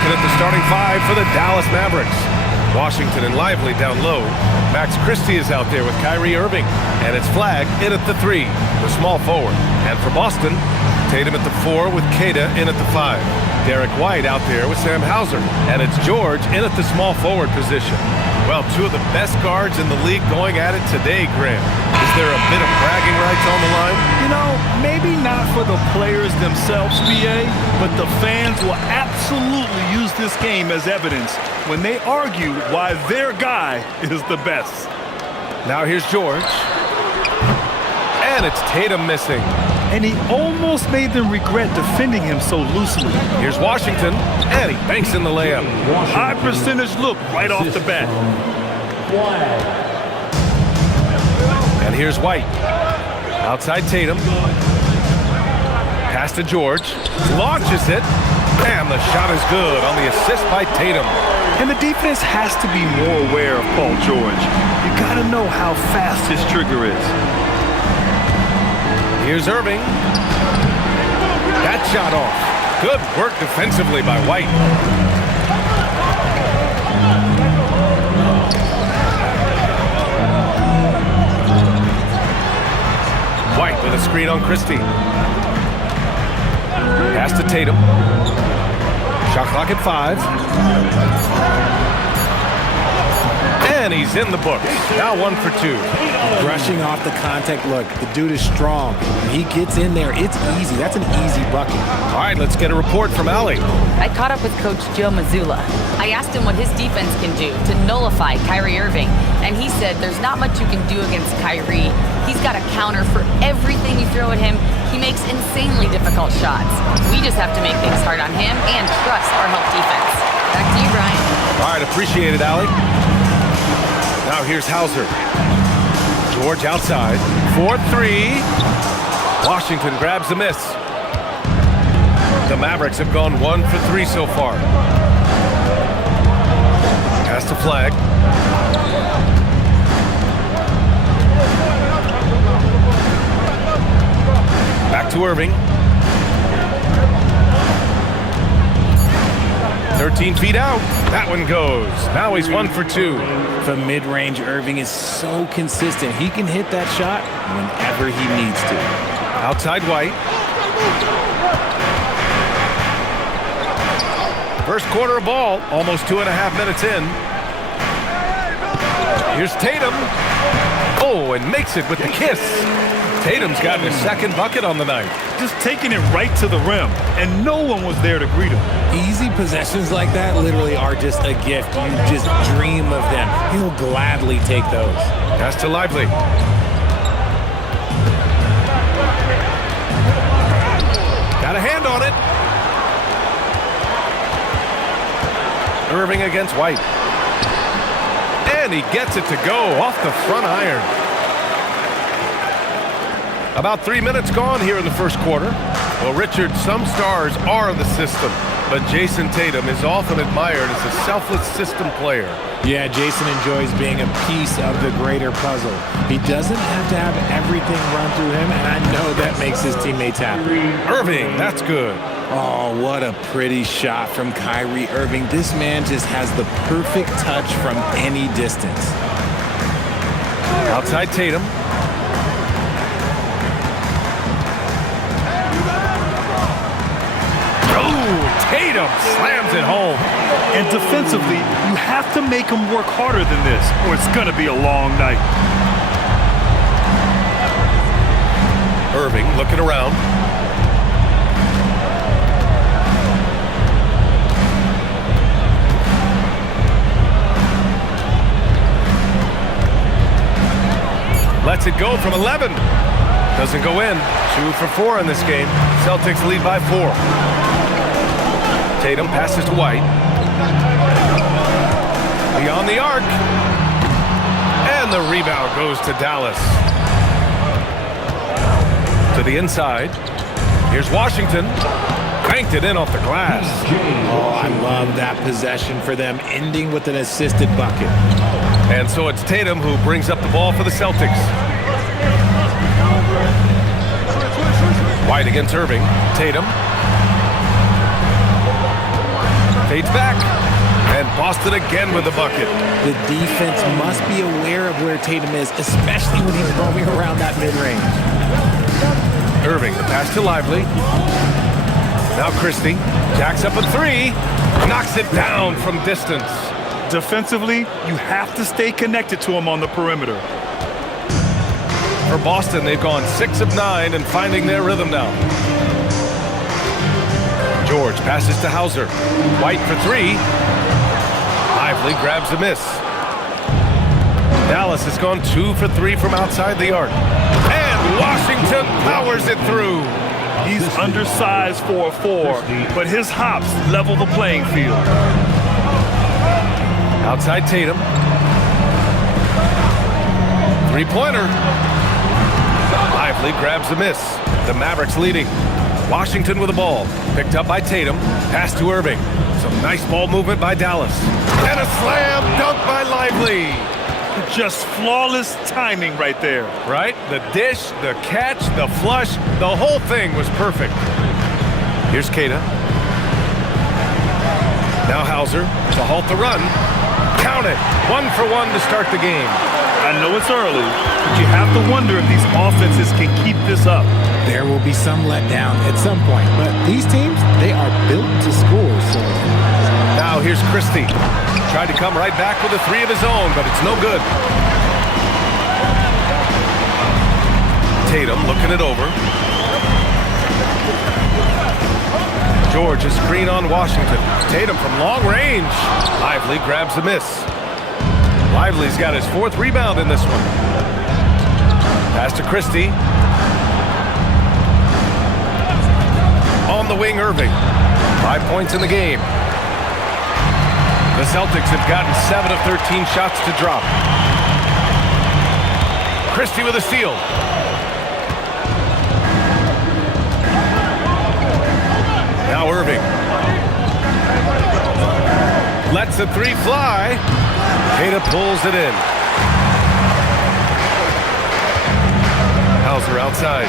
Looking at the starting five for the Dallas Mavericks. Washington and Lively down low. Max Christie is out there with Kyrie Irving. And it's Flagg in at the 3, the small forward. And for Boston, Tatum at the 4 with Queta in at the 5. Derek White out there with Sam Hauser. And it's George in at the small forward position. Well, two of the best guards in the league going at it today, Graham. Is there a bit of bragging rights on the line? You know, maybe not for the players themselves, BA, but the fans will absolutely use this game as evidence when they argue why their guy is the best. Now here's George. And it's Tatum missing. And he almost made them regret defending him so loosely. Here's Washington, and he banks in the layup. High percentage look right off the bat. And here's White. Outside Tatum. Pass to George. Launches it. Bam, the shot is good on the assist by Tatum. And the defense has to be more aware of Paul George. You gotta know how fast his trigger is. Here's Irving. That shot off. Good work defensively by White. White with a screen on Christie. Pass to Tatum. Shot clock at 5. And he's in the books. Now 1 for 2. Brushing off the contact. Look, the dude is strong. When he gets in there, it's easy. That's an easy bucket. All right, let's get a report from Allie. I caught up with Coach Joe Mazzulla. I asked him what his defense can do to nullify Kyrie Irving, and he said there's not much you can do against Kyrie. He's got a counter for everything you throw at him. He makes insanely difficult shots. We just have to make things hard on him and trust our help defense. Back to you, Brian. All right, appreciate it, Allie. Now here's Hauser. George outside. 4-3. Washington grabs the miss. The Mavericks have gone 1 for 3 so far. Pass to Flagg. Back to Irving. 13 feet out. That one goes. Now he's 1 for 2. From mid-range, Irving is so consistent. He can hit that shot whenever he needs to. Outside White. First quarter of ball. Almost 2.5 minutes in. Here's Tatum. Oh, and makes it with the kiss. Tatum's gotten his second bucket on the night. Just taking it right to the rim, and no one was there to greet him. Easy possessions like that literally are just a gift. You just dream of them. He'll gladly take those. Pass to Lively. Got a hand on it. Irving against White. And he gets it to go off the front iron. About 3 minutes gone here in the first quarter. Well, Richard, some stars are the system, but Jason Tatum is often admired as a selfless system player. Yeah, Jason enjoys being a piece of the greater puzzle. He doesn't have to have everything run through him, and I know that makes his teammates happy. Irving, that's good. Oh, what a pretty shot from Kyrie Irving. This man just has the perfect touch from any distance. Outside Tatum. Tatum slams it home. And defensively, you have to make him work harder than this, or it's going to be a long night. Irving looking around. Lets it go from 11. Doesn't go in. 2 for 4 in this game. Celtics lead by 4. Tatum passes to White. Beyond the arc. And the rebound goes to Dallas. To the inside. Here's Washington. Banked it in off the glass. Oh, I love that possession for them, ending with an assisted bucket. And so it's Tatum who brings up the ball for the Celtics. White against Irving. Tatum. Fades back. And Boston again with the bucket. The defense must be aware of where Tatum is, especially when he's roaming around that mid-range. Irving, the pass to Lively. Now Christie jacks up a three. Knocks it down from distance. Defensively, you have to stay connected to him on the perimeter. For Boston, they've gone 6 of 9 and finding their rhythm now. George passes to Hauser. White for three. Lively grabs a miss. Dallas has gone 2 for 3 from outside the arc. And Washington powers it through. He's undersized for a 4, but his hops level the playing field. Outside Tatum. Three-pointer. Lively grabs a miss. The Mavericks leading. Washington with the ball. Picked up by Tatum. Pass to Irving. Some nice ball movement by Dallas. And a slam dunk by Lively. Just flawless timing right there. Right? The dish, the catch, the flush, the whole thing was perfect. Here's Keita. Now Hauser to halt the run. Count it. 1 for 1 to start the game. I know it's early, but you have to wonder if these offenses can keep this up. There will be some letdown at some point, but these teams, they are built to score. So now here's Christie. Tried to come right back with a 3 of his own, but it's no good. Tatum looking it over. George, a screen on Washington. Tatum from long range. Lively grabs the miss. Lively's got his 4th rebound in this one. Pass to Christie. On the wing, Irving. 5 points in the game. The Celtics have gotten 7 of 13 shots to drop. Christie with a steal. Now Irving. Lets the 3 fly. Keita pulls it in. Hauser outside.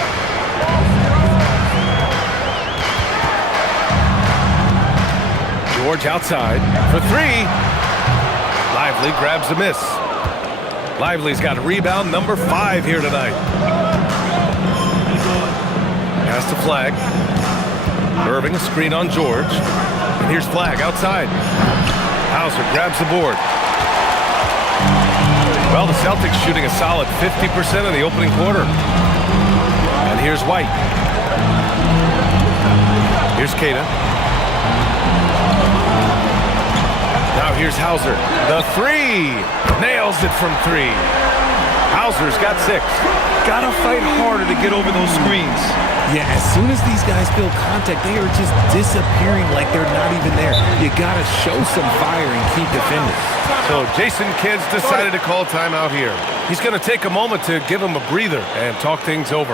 George outside for 3. Lively grabs a miss. Lively's got a rebound number 5 here tonight. Pass to Flag. Irving, a screen on George. And here's Flag outside. Hauser grabs the board. Well, the Celtics shooting a solid 50% in the opening quarter. And here's White. Here's Keita. Now here's Hauser. The 3. Nails it from 3. Hauser's got 6. Gotta fight harder to get over those screens. yeah, as soon as these guys feel contact, they are just disappearing like they're not even there. You gotta show some fire and keep defending. So Jason Kidd's decided to call timeout here. He's going to take a moment to give him a breather and talk things over.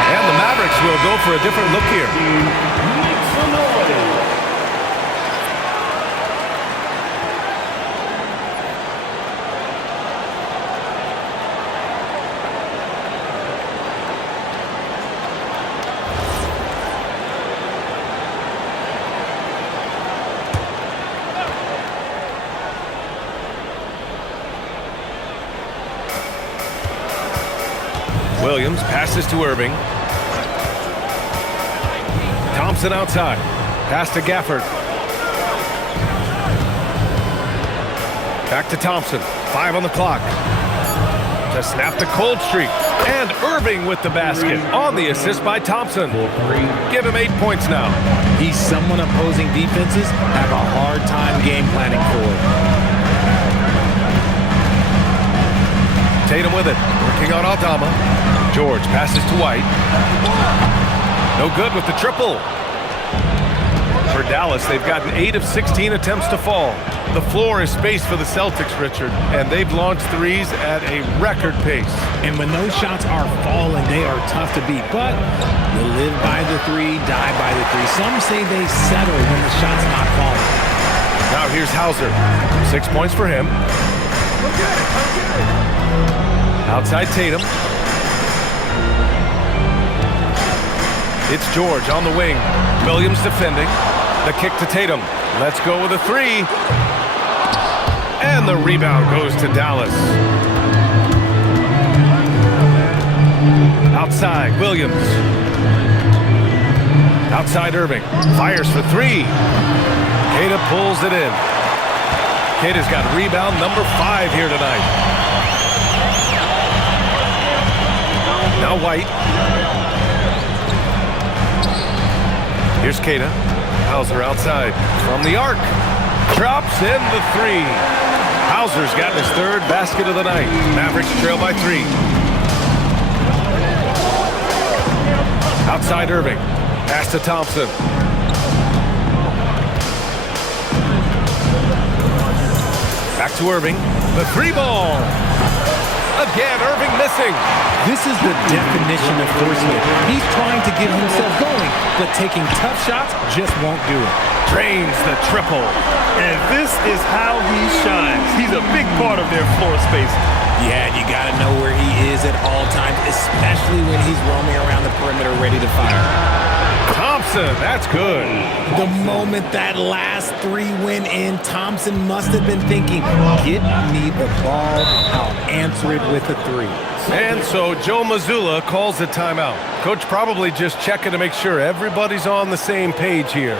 And the Mavericks will go for a different look here. Williams passes to Irving. Thompson outside. Pass to Gafford. Back to Thompson. 5 on the clock. To snap the cold streak. And Irving with the basket on the assist by Thompson. Give him 8 points now. He's someone opposing defenses have a hard time game planning for. Tatum with it. Working on Aldama. George passes to White. No good with the triple. For Dallas, they've gotten 8 of 16 attempts to fall. The floor is space for the Celtics, Richard, and they've launched threes at a record pace. And when those shots are falling, they are tough to beat. But you live by the 3, die by the 3. Some say they settle when the shot's not falling. Now here's Hauser. 6 points for him. Outside Tatum. It's George on the wing. Williams defending. The kick to Tatum. Let's go with a three. And the rebound goes to Dallas. Outside, Williams. Outside, Irving. Fires for three. Queta pulls it in. Queta's got rebound number 5 here tonight. Now White. Here's Queta. Hauser outside. From the arc. Drops in the three. Hauser's gotten his 3rd basket of the night. Mavericks trail by 3. Outside Irving. Pass to Thompson. Back to Irving. The 3 ball. Again, Irving missing. This is the definition of forcing it. He's trying to get himself going, but taking tough shots just won't do it. Drains the triple. And this is how he shines. He's a big part of their floor space. Yeah, and you got to know where he is at all times, especially when he's roaming around the perimeter ready to fire. Thompson, that's good. The moment that last 3 went in, Thompson must have been thinking, get me the ball, I'll answer it with a 3. And so Joe Mazzulla calls the timeout. Coach probably just checking to make sure everybody's on the same page here.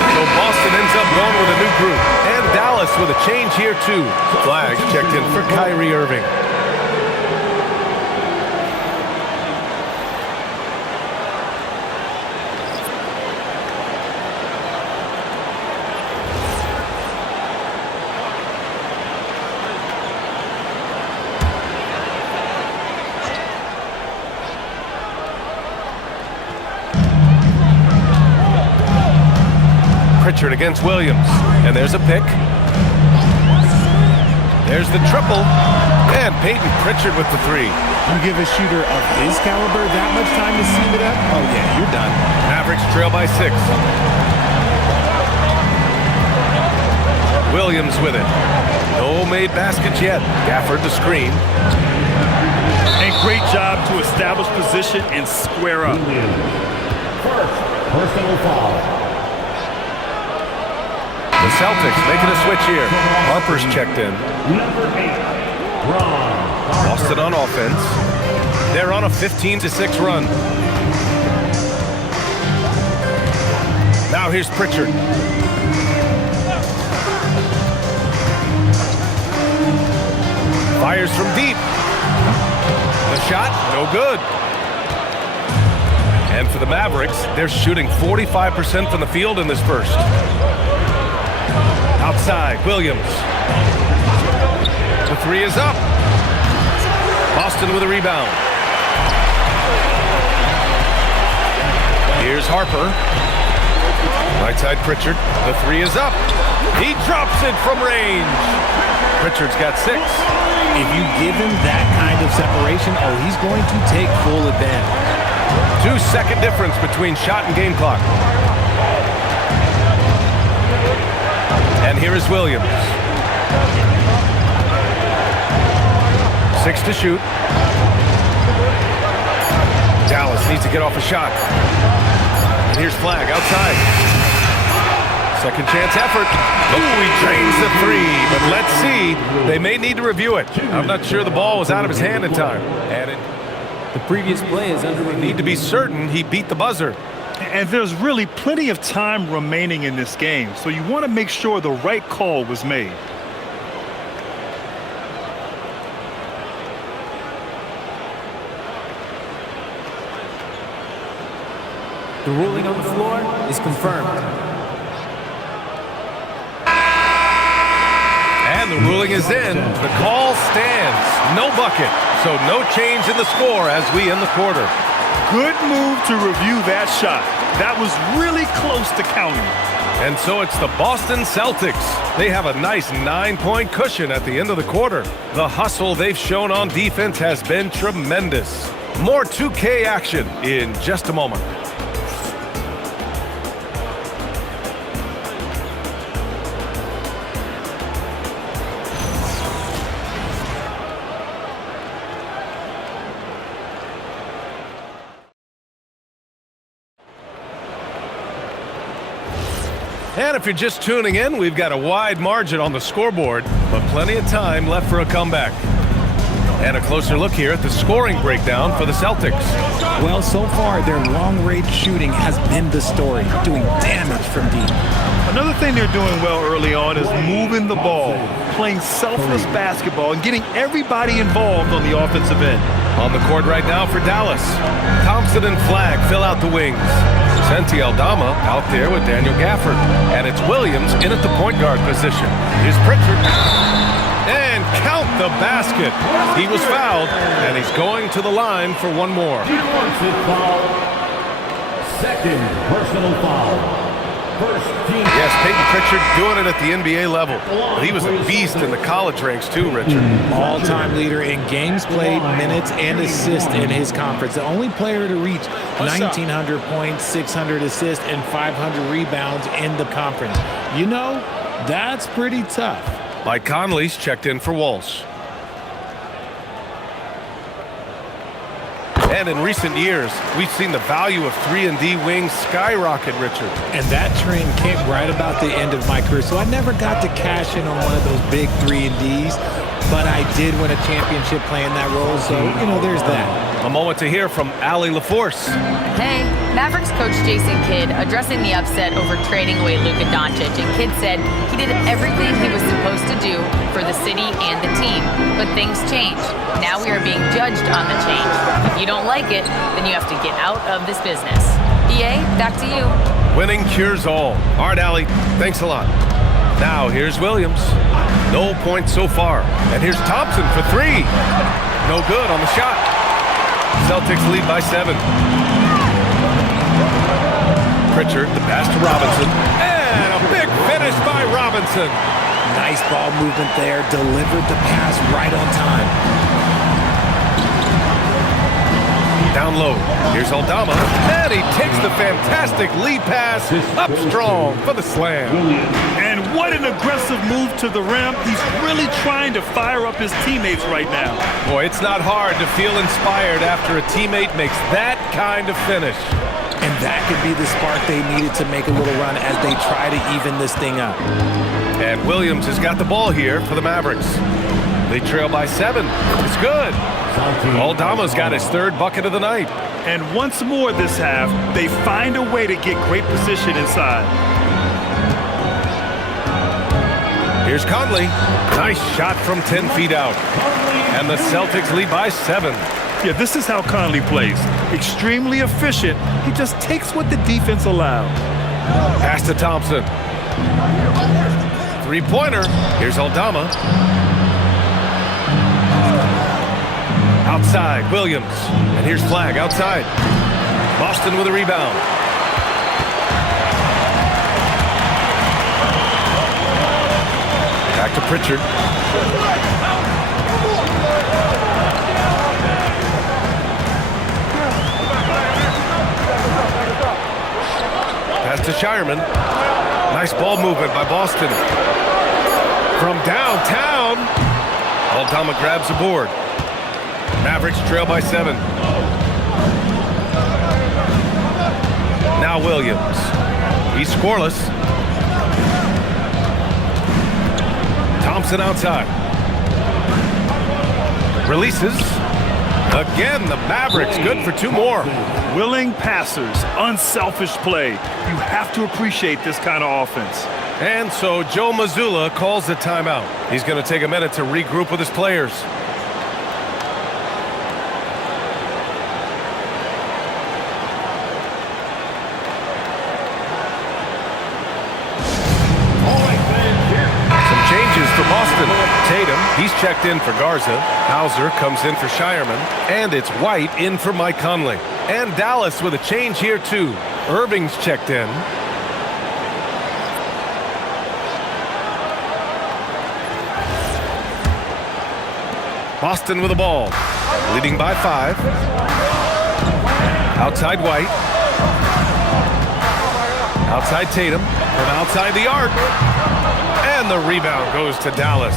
So Boston ends up going with a new group. And Dallas with a change here too. Flag checked in for Kyrie Irving. Pritchard against Williams. And there's a pick. There's the triple. And Peyton Pritchard with the 3. You give a shooter of his caliber that much time to seal it up? Oh, yeah, you're done. Mavericks trail by 6. Williams with it. No made baskets yet. Gafford the screen. And great job to establish position and square up. First personal foul. The Celtics making a switch here. Harper's checked in. Number 8, Ron. Boston on offense. They're on a 15-6 run. Now here's Pritchard. Fires from deep. The shot, no good. And for the Mavericks, they're shooting 45% from the field in this first. Outside, Williams. The 3 is up. Boston with a rebound. Here's Harper. Right side, Pritchard. The 3 is up. He drops it from range. Pritchard's got 6. If you give him that kind of separation, oh, he's going to take full advantage. 2-second difference between shot and game clock. And here is Williams. 6 to shoot. Dallas needs to get off a shot. And here's Flag outside. Second chance effort. Ooh, he drains the 3. But let's see. They may need to review it. I'm not sure the ball was out of his hand in time. And the previous play is under review. Need to be certain he beat the buzzer. And there's really plenty of time remaining in this game, so you want to make sure the right call was made. The ruling on the floor is confirmed. And the ruling is in. The call stands. No bucket. So no change in the score as we end the quarter. Good move to review that shot. That was really close to counting. And so it's the Boston Celtics. They have a nice 9-point cushion at the end of the quarter. The hustle they've shown on defense has been tremendous. More 2K action in just a moment. And if you're just tuning in, we've got a wide margin on the scoreboard, but plenty of time left for a comeback. And a closer look here at the scoring breakdown for the Celtics. Well, so far, their long-range shooting has been the story, doing damage from deep. Another thing they're doing well early on is moving the ball, playing selfless basketball, and getting everybody involved on the offensive end. On the court right now for Dallas, Thompson and Flagg fill out the wings. Santi Aldama out there with Daniel Gafford. And it's Williams in at the point guard position. Here's Pritchard. And count the basket. He was fouled, and he's going to the line for one more. Defensive foul. Second personal foul. First team. Yes, Peyton Pritchard doing it at the NBA level. But he was a beast in the college ranks too, Richard. All-time leader in games played, minutes, and assists in his conference. The only player to reach 1,900 points, 600 assists, and 500 rebounds in the conference. You know, that's pretty tough. Mike Conley's checked in for Walsh. And in recent years, we've seen the value of 3-and-D wings skyrocket, Richard. And that trend came right about the end of my career, so I never got to cash in on one of those big 3-and-Ds, but I did win a championship playing that role, so, you know, there's that. A moment to hear from Allie LaForce. Hey, Mavericks coach Jason Kidd addressing the upset over trading away Luka Doncic, and Kidd said he did everything he was supposed to do for the city and the team. But things changed. Now we are being judged on the change. If you don't like it, then you have to get out of this business. EA, back to you. Winning cures all. All right, Allie, thanks a lot. Now here's Williams. No points so far. And here's Thompson for three. No good on the shot. Celtics lead by 7. Pritchard, the pass to Robinson. And a big finish by Robinson. Nice ball movement there, delivered the pass right on time. Down low, here's Aldama, and he takes the fantastic lead pass up strong for the slam. And what an aggressive move to the rim. He's really trying to fire up his teammates right now. Boy, it's not hard to feel inspired after a teammate makes that kind of finish. And that could be the spark they needed to make a little run as they try to even this thing up. And Williams has got the ball here for the Mavericks. They trail by 7. It's good. Aldama's got his 3rd bucket of the night. And once more this half, they find a way to get great position inside. Here's Conley. Nice shot from 10 feet out. And the Celtics lead by 7. Yeah, this is how Conley plays. Extremely efficient. He just takes what the defense allows. Pass to Thompson. 3-pointer. Here's Aldama. Outside, Williams. And here's Flagg outside. Boston with a rebound. Back to Pritchard. Pass to Shireman. Nice ball movement by Boston. From downtown, Aldama grabs a board. Mavericks trail by 7. Now Williams. He's scoreless. Thompson outside. Releases. Again, the Mavericks good for 2 more. Willing passers, unselfish play. You have to appreciate this kind of offense. And so Joe Mazzulla calls the timeout. He's going to take a minute to regroup with his players. For Boston, Tatum, he's checked in for Garza. Hauser comes in for Shireman. And it's White in for Mike Conley. And Dallas with a change here too. Irving's checked in. Boston with the ball. Leading by 5. Outside White. Outside Tatum. From outside the arc. And the rebound goes to Dallas.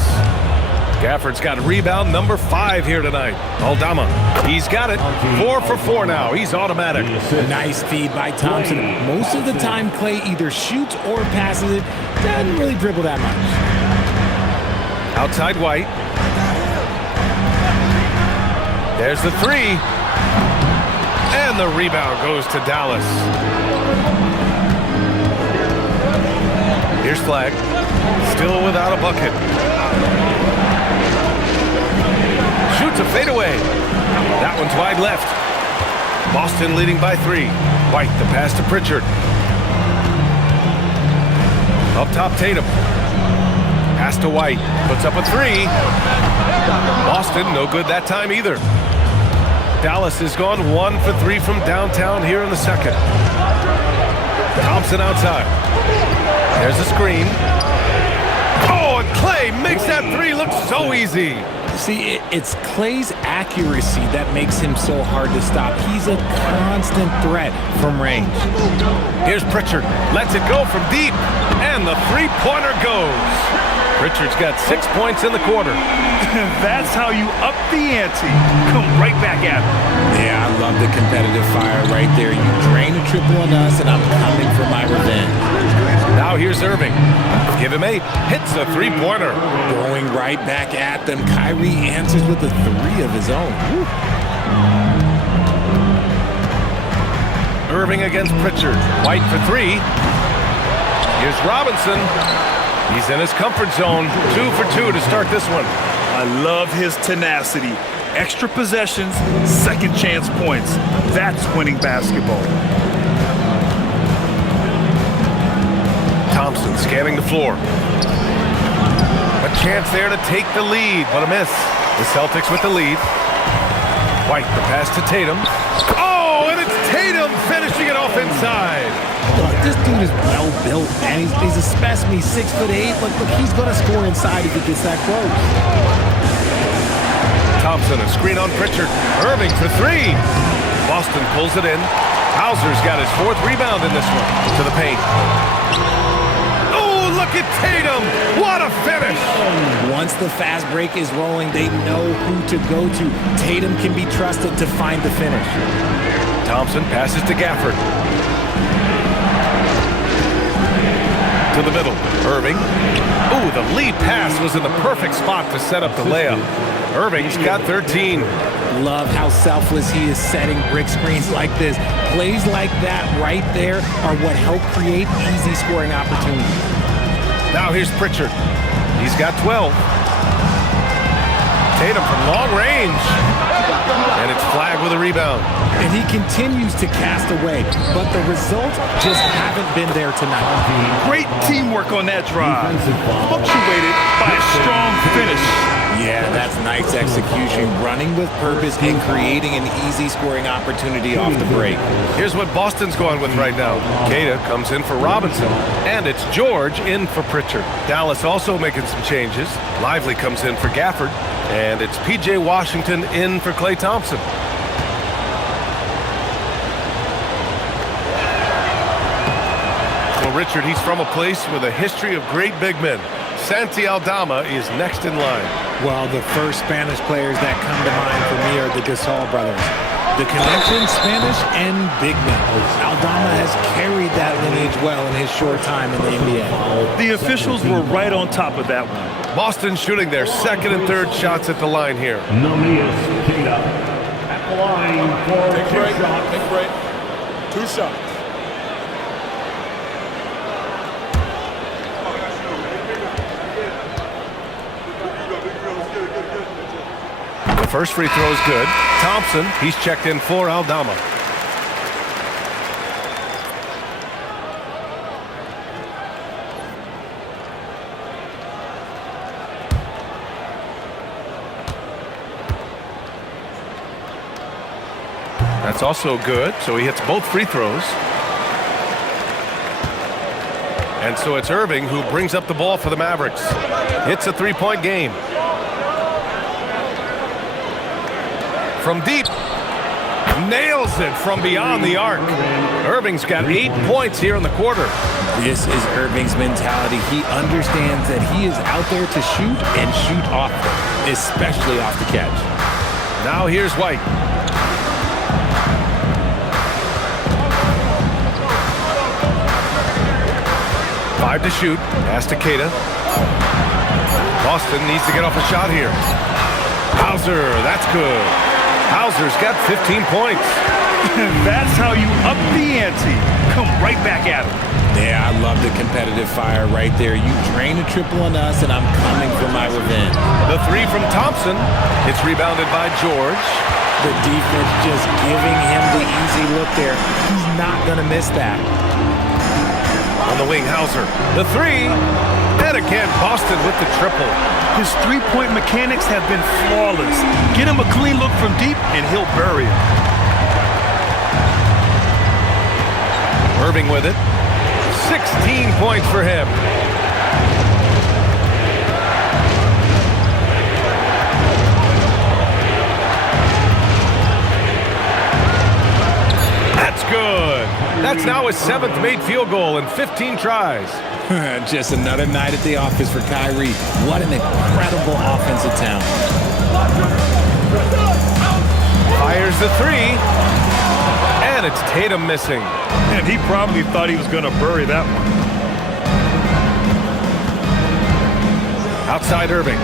Gafford's got rebound number 5 here tonight. Aldama, he's got it. 4 for 4 now. He's automatic. Nice feed by Thompson. Most of the time, Clay either shoots or passes it. Doesn't really dribble that much. Outside White. There's the 3. And the rebound goes to Dallas. Here's Flag. Still without a bucket. Shoots a fadeaway. That one's wide left. Boston leading by 3. White, the pass to Pritchard. Up top, Tatum. Pass to White. Puts up a 3. Boston, no good that time either. Dallas has gone 1 for 3 from downtown here in the second. Thompson outside. There's a screen. Oh, and Clay makes that 3 look so easy. See, it's Clay's accuracy that makes him so hard to stop. He's a constant threat from range. Here's Pritchard. Lets it go from deep. And the three-pointer goes. Pritchard's got 6 points in the quarter. That's how you up the ante. Come right back at him. Yeah, I love the competitive fire right there. You drain a triple on us, and I'm coming for my revenge. Now here's Irving. Give him 8. Hits a three-pointer. Going right back at them. Kyrie answers with a 3 of his own. Woo. Irving against Pritchard. White for 3. Here's Robinson. He's in his comfort zone. 2 for 2 to start this one. I love his tenacity. Extra possessions, second chance points. That's winning basketball. Thompson scanning the floor. A chance there to take the lead, but a miss. The Celtics with the lead. White, the pass to Tatum. Oh, and it's Tatum finishing it off inside. Look, this dude is well built, man. He's a specimen. He's 6'8". Look, he's going to score inside if he gets that close. Thompson, a screen on Pritchard. Irving for 3. Boston pulls it in. Hauser's got his 4th rebound in this one. To the paint. Oh, look at Tatum. What a finish. Once the fast break is rolling, they know who to go to. Tatum can be trusted to find the finish. Thompson passes to Gafford. To the middle. Irving. Ooh, the lead pass was in the perfect spot to set up the layup. Irving's got 13. Love how selfless he is setting brick screens like this. Plays like that right there are what help create easy scoring opportunities. Now here's Pritchard. He's got 12. Tatum from long range. And it's Flag with a rebound. And he continues to cast away, but the results just haven't been there tonight. Great teamwork on that drive. Punctuated by a strong finish. Yeah, that's nice execution. Running with purpose and creating an easy scoring opportunity off the break. Here's what Boston's going with right now. Queta comes in for Robinson. And it's George in for Pritchard. Dallas also making some changes. Lively comes in for Gafford. And it's P.J. Washington in for Klay Thompson. Well, Richard, he's from a place with a history of great big men. Santi Aldama is next in line. Well, the first Spanish players that come to mind for me are the Gasol brothers. The connection, Spanish and big men. Aldama has carried that lineage well in his short time in the NBA. The officials were right on top of that one. Boston shooting their 2nd and 3rd shots at the line here. Nomias Queta at the line for Take a break. shots. Take a break. 2 shots. The first free throw is good. Thompson, he's checked in for Aldama. That's also good, so he hits both free throws. And so it's Irving who brings up the ball for the Mavericks. It's a 3-point game. From deep. nails it from beyond the arc. Irving's got 8 points here in the quarter. This is Irving's mentality. He understands that he is out there to shoot and shoot often, especially off the catch. Now here's White. Five to shoot. Pass to Keita. Boston needs to get off a shot here. Hauser, that's good. Hauser's got 15 points. That's how you up the ante. Come right back at him. Yeah, I love the competitive fire right there. You drain a triple on us, and I'm coming for my revenge. The three from Thompson. It's rebounded by George. The defense just giving him the easy look there. He's not going to miss that. On the wing, Hauser. The three. And again, Boston with the triple. His three-point mechanics have been flawless. Get him a clean look from deep, and he'll bury it. Irving with it. 16 points for him. That's good. That's now his 7th made field goal in 15 tries. Just another night at the office for Kyrie. What an incredible offensive talent. Fires the three. And it's Tatum missing. And he probably thought he was going to bury that one. Outside Irving.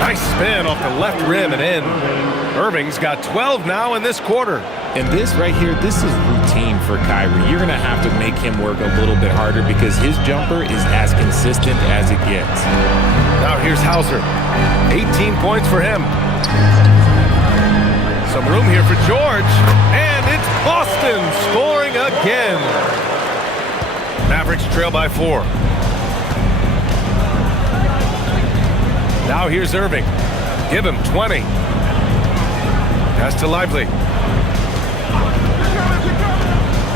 Nice spin off the left rim and in. Irving's got 12 now in this quarter. And this right here, this is routine for Kyrie. You're going to have to make him work a little bit harder because his jumper is as consistent as it gets. Now here's Hauser. 18 points for him. Some room here for George. And it's Boston scoring again. Mavericks trail by 4. Now here's Irving. Give him 20. Pass to Lively.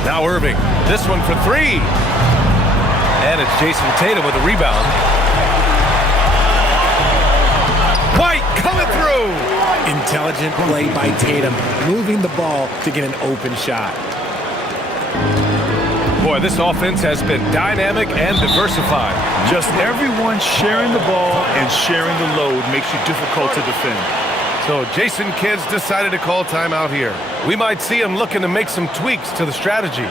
Now Irving. This one for 3. And it's Jason Tatum with a rebound. White coming through. Intelligent play by Tatum, moving the ball to get an open shot. Boy, this offense has been dynamic and diversified. Just everyone sharing the ball and sharing the load makes you difficult to defend. So Jason Kidd's decided to call timeout here. We might see him looking to make some tweaks to the strategy.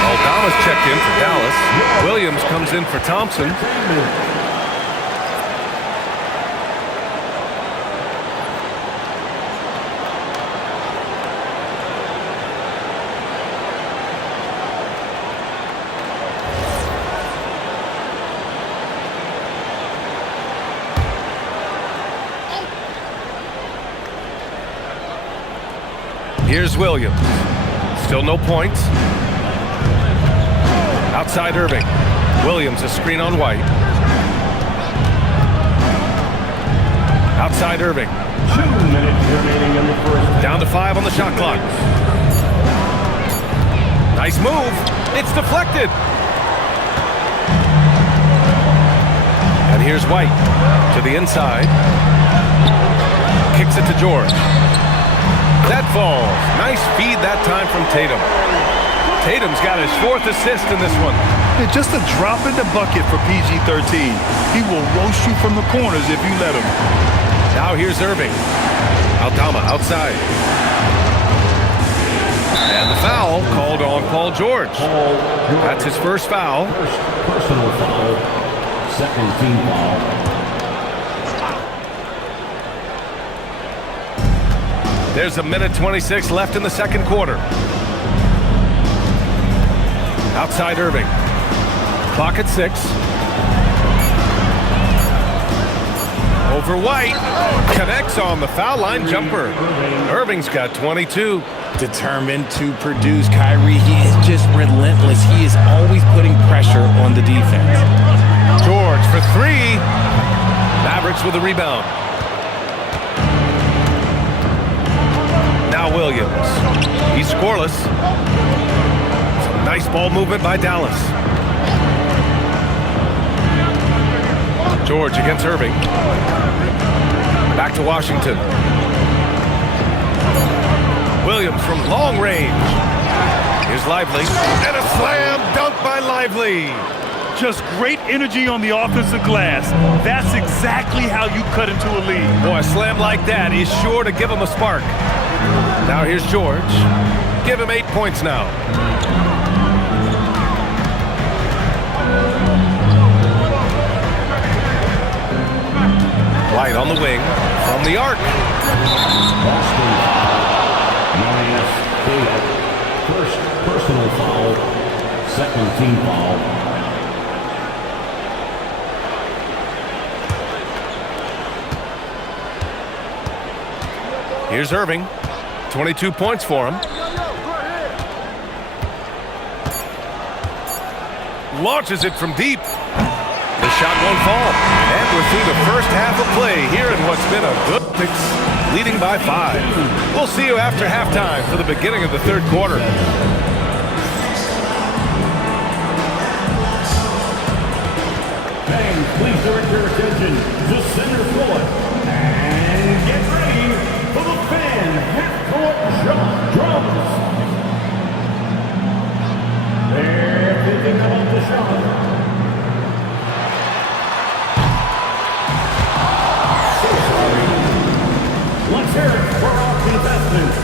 Aldama's checked in for Dallas. Williams comes in for Thompson. Here's Williams. Still no points. Outside Irving. Williams a screen on White. Outside Irving. 2 minutes remaining in the first. Down to 5 on the shot clock. Nice move. It's deflected. And here's White to the inside. Kicks it to George. That falls. Nice feed that time from Tatum. Tatum's got his 4th assist in this one. Yeah, just a drop in the bucket for PG-13. He will roast you from the corners if you let him. Now here's Irving. Aldama outside. And the foul called on Paul George. That's his first foul. First personal foul. Second team foul. There's a minute 26 left in the second quarter. Outside Irving. Clock at 6. Over White. Connects on the foul line jumper. Irving's got 22. Determined to produce. Kyrie, he is just relentless. He is always putting pressure on the defense. George for 3. Mavericks with a rebound. Williams. He's scoreless. Nice ball movement by Dallas. George against Irving. Back to Washington. Williams from long range. Here's Lively. And a slam dunk by Lively. Just great energy on the offensive glass. That's exactly how you cut into a lead. Boy, a slam like that is sure to give him a spark. Now here's George. Give him 8 points now. White on the wing from the arc. Boston. First personal foul. Second team foul. Here's Irving. 22 points for him. Launches it from deep. The shot won't fall. And we're through the first half of play here in what's been a good Celtics leading by 5. We'll see you after halftime for the beginning of the third quarter. Fans, please direct your attention to center court. And get ready for the fan half-court drums. They're thinking about the shot. Let's hear it for our contestants.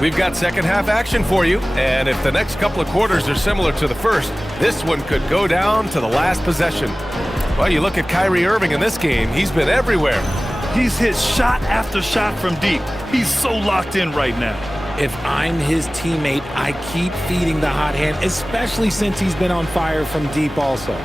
We've got second half action for you, and if the next couple of quarters are similar to the first, this one could go down to the last possession. Well, you look at Kyrie Irving in this game, he's been everywhere. He's hit shot after shot from deep. He's so locked in right now. If I'm his teammate, I keep feeding the hot hand, especially since he's been on fire from deep also.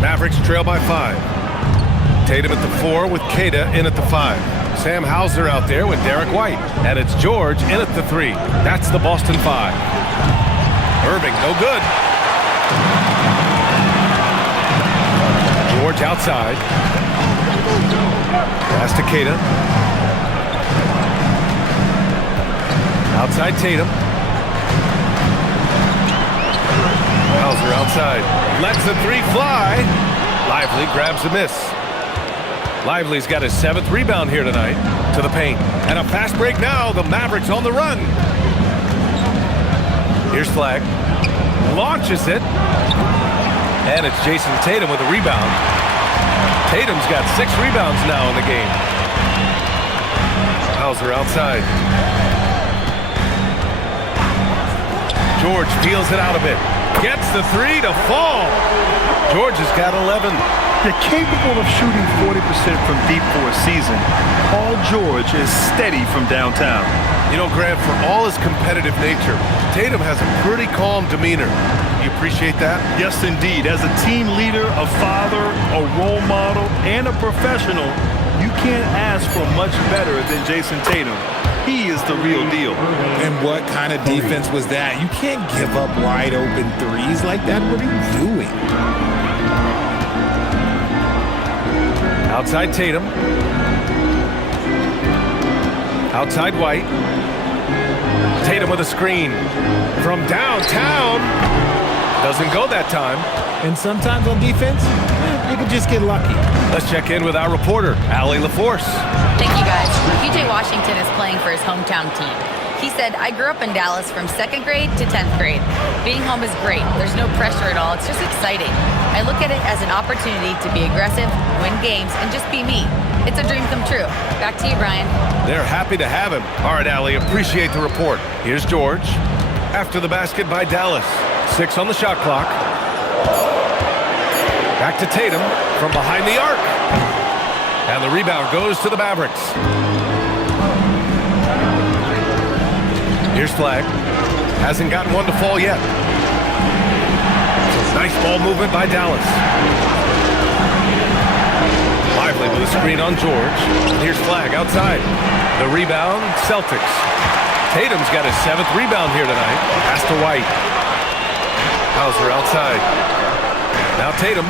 Mavericks trail by 5. Tatum at the 4 with Kata in at the 5. Sam Hauser out there with Derek White. And it's George in at the 3. That's the Boston 5. Irving, no good. George outside. Pass to Kata. Outside Tatum. Hauser outside. Lets the 3 fly. Lively grabs a miss. Lively's got his 7th rebound here tonight. To the paint. And a fast break now. The Mavericks on the run. Here's Flag. Launches it. And it's Jason Tatum with a rebound. Tatum's got 6 rebounds now in the game. Hauser outside. George feels it out a bit. Gets the 3 to fall. George has got 11. They're capable of shooting 40% from deep for a season. Paul George is steady from downtown. You know, Grant, for all his competitive nature, Tatum has a pretty calm demeanor. You appreciate that? Yes, indeed. As a team leader, a father, a role model, and a professional, you can't ask for much better than Jason Tatum. He is the real deal. And what kind of defense was that? You can't give up wide open threes like that. What are you doing? Outside Tatum. Outside White. Tatum with a screen. From downtown. Doesn't go that time. And sometimes on defense, you can just get lucky. Let's check in with our reporter, Allie LaForce. Thank you, guys. PJ Washington is playing for his hometown team. He said, I grew up in Dallas from 2nd grade to 10th grade. Being home is great. There's no pressure at all. It's just exciting. I look at it as an opportunity to be aggressive, win games, and just be me. It's a dream come true. Back to you, Brian. They're happy to have him. All right, Allie, appreciate the report. Here's George. After the basket by Dallas. 6 on the shot clock. Back to Tatum from behind the arc. And the rebound goes to the Mavericks. Here's Flag. Hasn't gotten one to fall yet. Nice ball movement by Dallas. Lively with a screen on George. Here's Flag outside. The rebound, Celtics. Tatum's got his 7th rebound here tonight. Pass to White. Hauser outside. Now Tatum.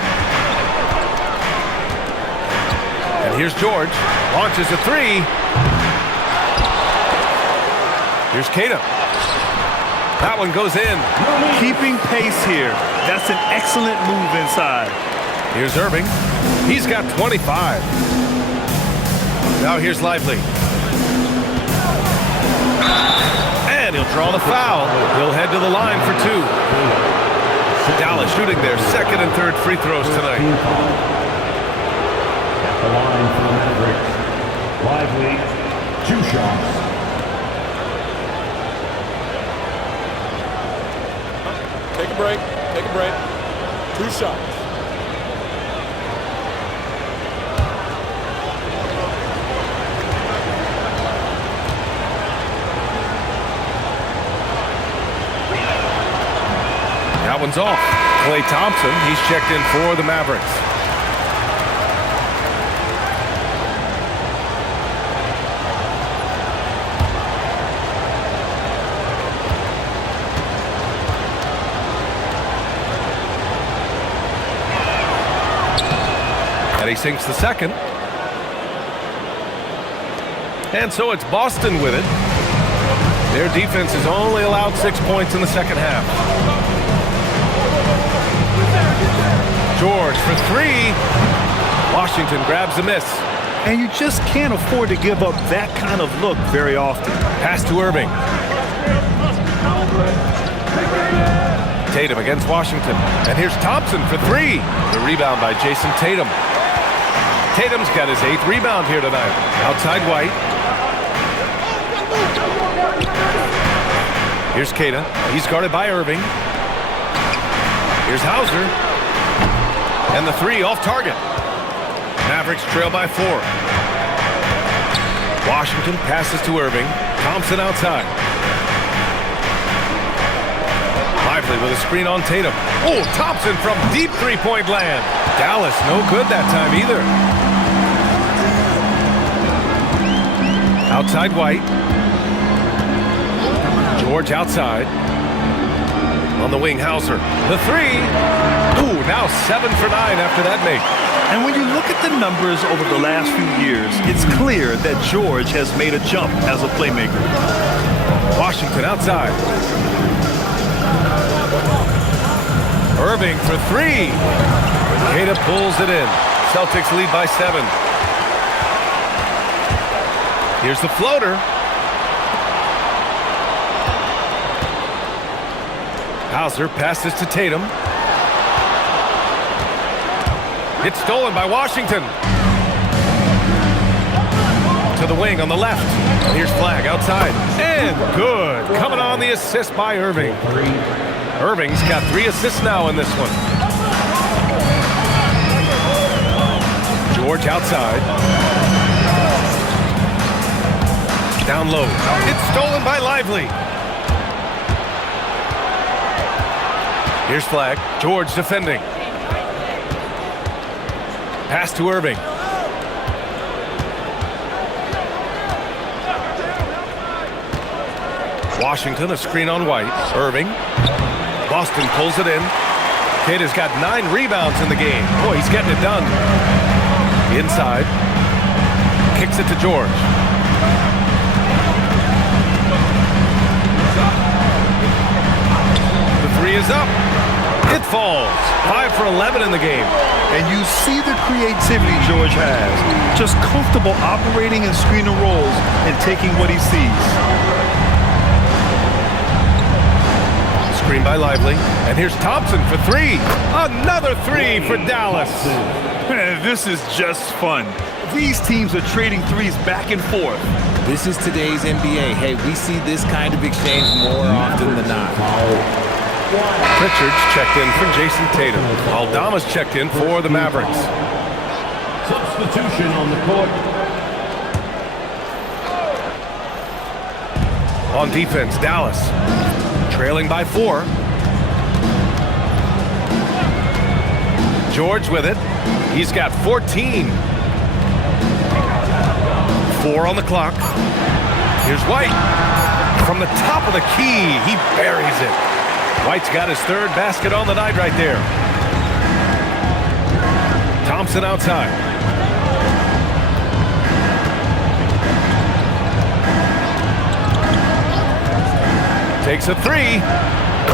And here's George. Launches a 3. Here's Tatum. That one goes in. Keeping pace here. That's an excellent move inside. Here's Irving. He's got 25. Now here's Lively. And he'll draw the foul. He'll head to the line for 2. Dallas shooting their 2nd and 3rd free throws tonight. At the line for the Mavericks. Lively, 2 shots. Take a break. Take a break. 2 shots. That one's off. Klay Thompson, he's checked in for the Mavericks. And he sinks the 2nd. And so it's Boston with it. Their defense has only allowed 6 points in the 2nd half. George for 3. Washington grabs a miss. And you just can't afford to give up that kind of look very often. Pass to Irving. Tatum against Washington. And here's Thompson for 3. The rebound by Jason Tatum. Tatum's got his 8th rebound here tonight. Outside White. Here's Kata. He's guarded by Irving. Here's Hauser. And the 3 off target. Mavericks trail by 4. Washington passes to Irving. Thompson outside. Lively with a screen on Tatum. Oh, Thompson from deep 3-point land. Dallas no good that time either. Outside White. George outside. On the wing, Hauser. The 3. Ooh, now 7 for 9 after that make. And when you look at the numbers over the last few years, it's clear that George has made a jump as a playmaker. Washington outside. Irving for 3. Kata pulls it in. Celtics lead by 7. Here's the floater. Hauser passes to Tatum. It's stolen by Washington. To the wing on the left. Here's Flag outside. And good. Coming on the assist by Irving. Irving's got 3 assists now in this one. George outside. Down low. It's stolen by Lively. Here's Flag. George defending. Pass to Irving. Washington, a screen on White. Irving. Boston pulls it in. Kid has got 9 rebounds in the game. Boy, he's getting it done. Inside. Kicks it to George. The 3 is up. It falls. 5 for 11 in the game. And you see the creativity George has. Just comfortable operating in screen and rolls and taking what he sees. Screen by Lively. And here's Thompson for three. Another three for Dallas. Man, this is just fun. These teams are trading threes back and forth. This is today's NBA. Hey, we see this kind of exchange more often than not. Pritchard's checked in for Jason Tatum. Aldama's checked in for the Mavericks. Substitution on the court. On defense, Dallas trailing by 4. George with it. He's got 14. 4 on the clock. Here's White. From the top of the key, he buries it. White's got his third basket on the night right there. Thompson outside. Takes a 3.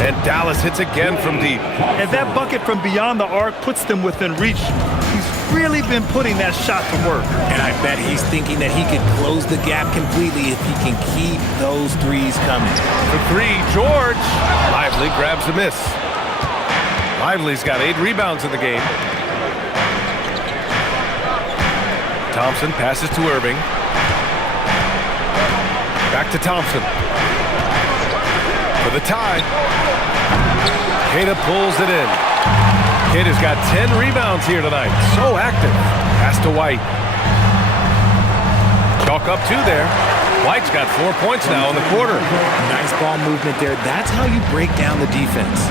And Dallas hits again from deep. And that bucket from beyond the arc puts them within reach. He's really been putting that shot to work. And I bet he's thinking that he could close the gap completely if he can keep those threes coming. For 3, George. Lively grabs a miss. Lively's got 8 rebounds in the game. Thompson passes to Irving. Back to Thompson. For the tie. Queta pulls it in. Queta's got 10 rebounds here tonight. So active. Pass to White. Chalk up 2 there. White's got 4 points now in the quarter. Nice ball movement there. That's how you break down the defense.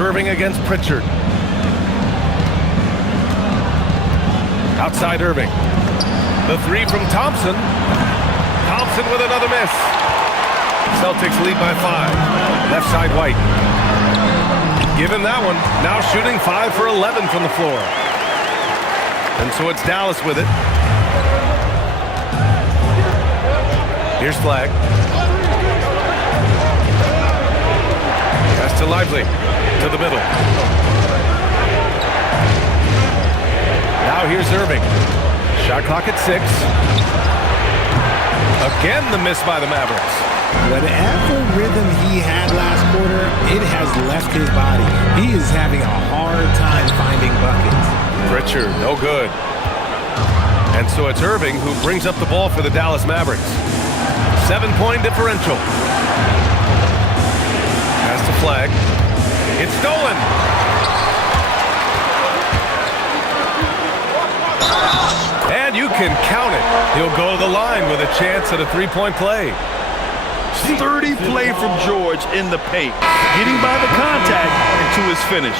Irving against Pritchard. Outside Irving. The 3 from Thompson. Thompson with another miss. Celtics lead by 5. Left side White. Give him that one. Now shooting 5 for 11 from the floor. And so it's Dallas with it. Here's Flag. Pass to Lively. To the middle. Now here's Irving. Shot clock at 6. Again the miss by the Mavericks. Whatever rhythm he had last quarter, it has left his body. He is having a hard time finding buckets. Pritchard, no good. And so it's Irving who brings up the ball for the Dallas Mavericks. 7-point differential. Pass to Flag. It's stolen. And you can count it. He'll go to the line with a chance at a 3-point play. Sturdy play from George in the paint, getting by the contact and to his finish.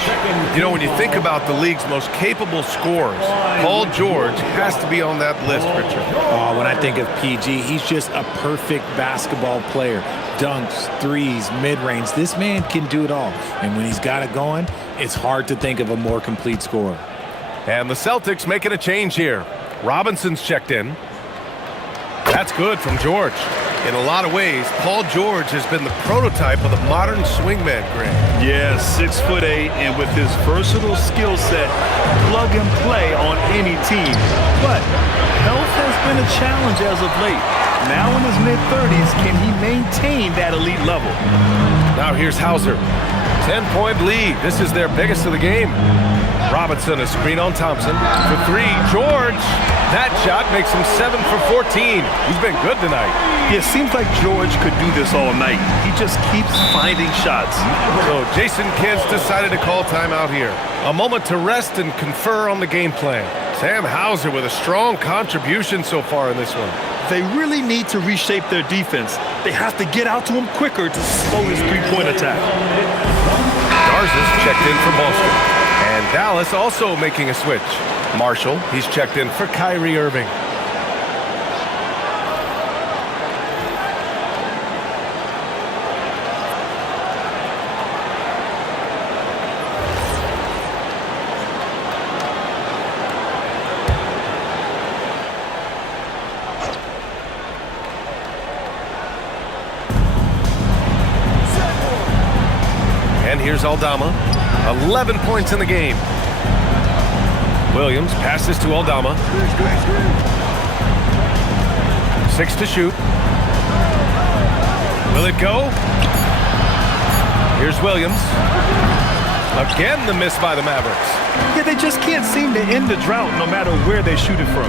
You know, when you think about the league's most capable scorers, Paul George has to be on that list, Richard. Oh, when I think of PG, he's just a perfect basketball player. Dunks, threes, mid-range. This man can do it all. And when he's got it going, it's hard to think of a more complete scorer. And the Celtics making a change here. Robinson's checked in. That's good from George. In a lot of ways, Paul George has been the prototype of the modern swingman, Greg. Yeah, 6'8", and with his versatile skill set, plug and play on any team. But health has been a challenge as of late. Now in his mid-30s, can he maintain that elite level? Now here's Hauser. 10-point lead. This is their biggest of the game. Robinson, a screen on Thompson. For 3, George. That shot makes him 7 for 14. He's been good tonight. It seems like George could do this all night. He just keeps finding shots. So Jason Kidd's decided to call timeout here. A moment to rest and confer on the game plan. Sam Hauser with a strong contribution so far in this one. They really need to reshape their defense. They have to get out to him quicker to slow his three-point attack. Garza's checked in for Boston. And Dallas also making a switch. Marshall, he's checked in for Kyrie Irving. And here's Aldama. 11 points in the game. Williams passes to Aldama. 6 to shoot. Will it go? Here's Williams. Again, the miss by the Mavericks. Yeah, they just can't seem to end the drought no matter where they shoot it from.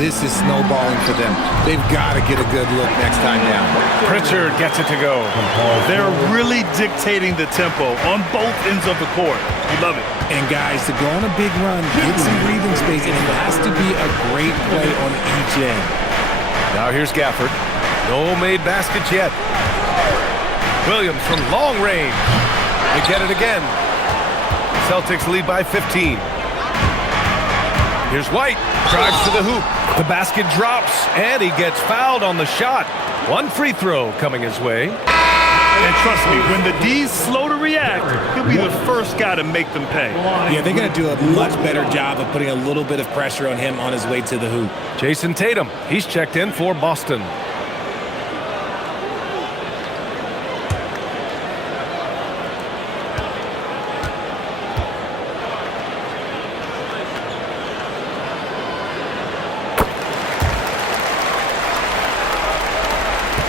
This is snowballing for them. They've got to get a good look next time down. Pritchard gets it to go. They're really dictating the tempo on both ends of the court. You love it. And guys, to go on a big run, get some breathing space, and it has to be a great play on each end. Now here's Gafford. No made baskets yet. Williams from long range. They get it again. Celtics lead by 15. Here's White. Drives to the hoop. The basket drops, and he gets fouled on the shot. One free throw coming his way. And trust me, when the D's slow to react, he'll be the first guy to make them pay. Yeah, they're going to do a much better job of putting a little bit of pressure on him on his way to the hoop. Jason Tatum. He's checked in for Boston.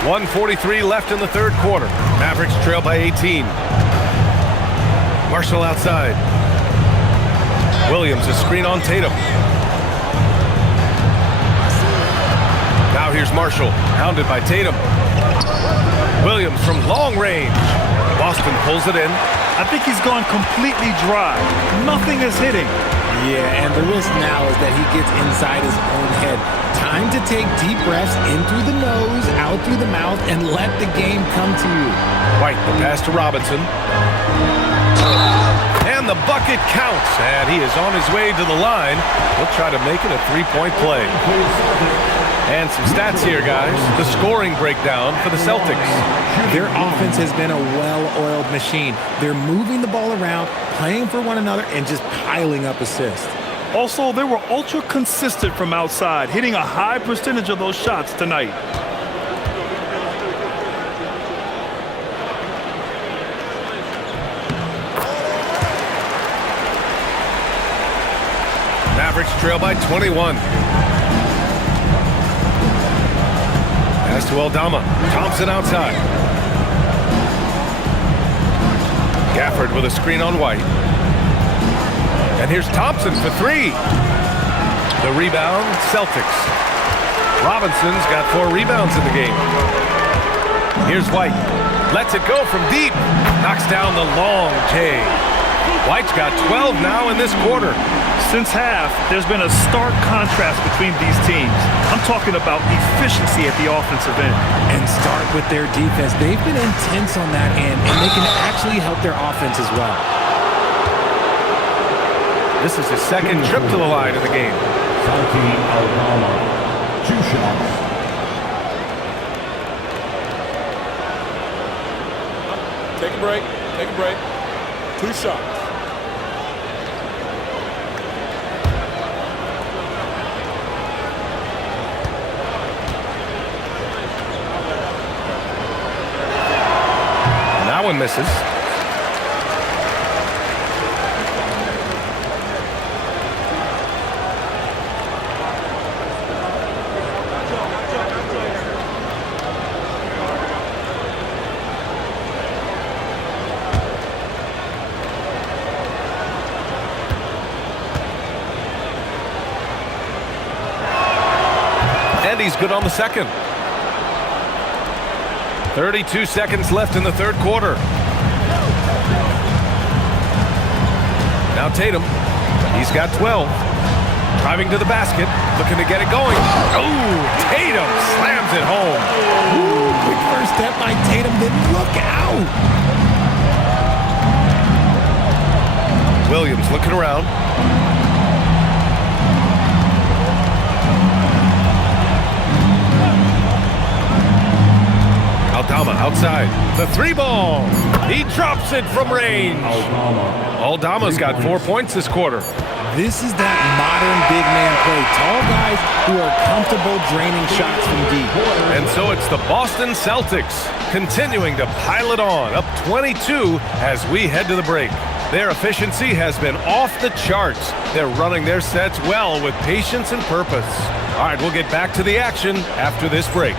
.143 left in the third quarter. Mavericks trail by 18. Marshall outside. Williams, a screen on Tatum. Now here's Marshall, hounded by Tatum. Williams from long range. Boston pulls it in. I think he's gone completely dry. Nothing is hitting. Yeah, and the risk now is that he gets inside his own head. Time to take deep breaths in through the nose, out through the mouth, and let the game come to you. White, the pass to Robinson. And the bucket counts, and he is on his way to the line. He'll try to make it a three-point play. And some stats here, guys. The scoring breakdown for the Celtics. Their offense has been a well-oiled machine. They're moving the ball around, playing for one another, and just piling up assists. Also, they were ultra consistent from outside, hitting a high percentage of those shots tonight. Mavericks trail by 21. Pass to Aldama. Thompson outside. Gafford with a screen on White. And here's Thompson for three. The rebound, Celtics. Robinson's got 4 rebounds in the game. Here's White. Lets it go from deep. Knocks down the long J. White's got 12 now in this quarter. Since half, there's been a stark contrast between these teams. I'm talking about efficiency at the offensive end. And start with their defense. They've been intense on that end, and they can actually help their offense as well. This is his second trip to the line in the game. Alabama, 2 shots. Take a break. Take a break. 2 shots. That one misses. And he's good on the second. 32 seconds left in the third quarter. Now Tatum. He's got 12. Driving to the basket. Looking to get it going. Oh, Tatum slams it home. Ooh, quick first step by Tatum, then look out. Williams looking around. Aldama outside. The 3-ball. He drops it from range. Aldama's got 4 points this quarter. This is that modern big man play. Tall guys who are comfortable draining shots from deep. And so it's the Boston Celtics continuing to pile it on, up 22 as we head to the break. Their efficiency has been off the charts. They're running their sets well with patience and purpose. All right, we'll get back to the action after this break.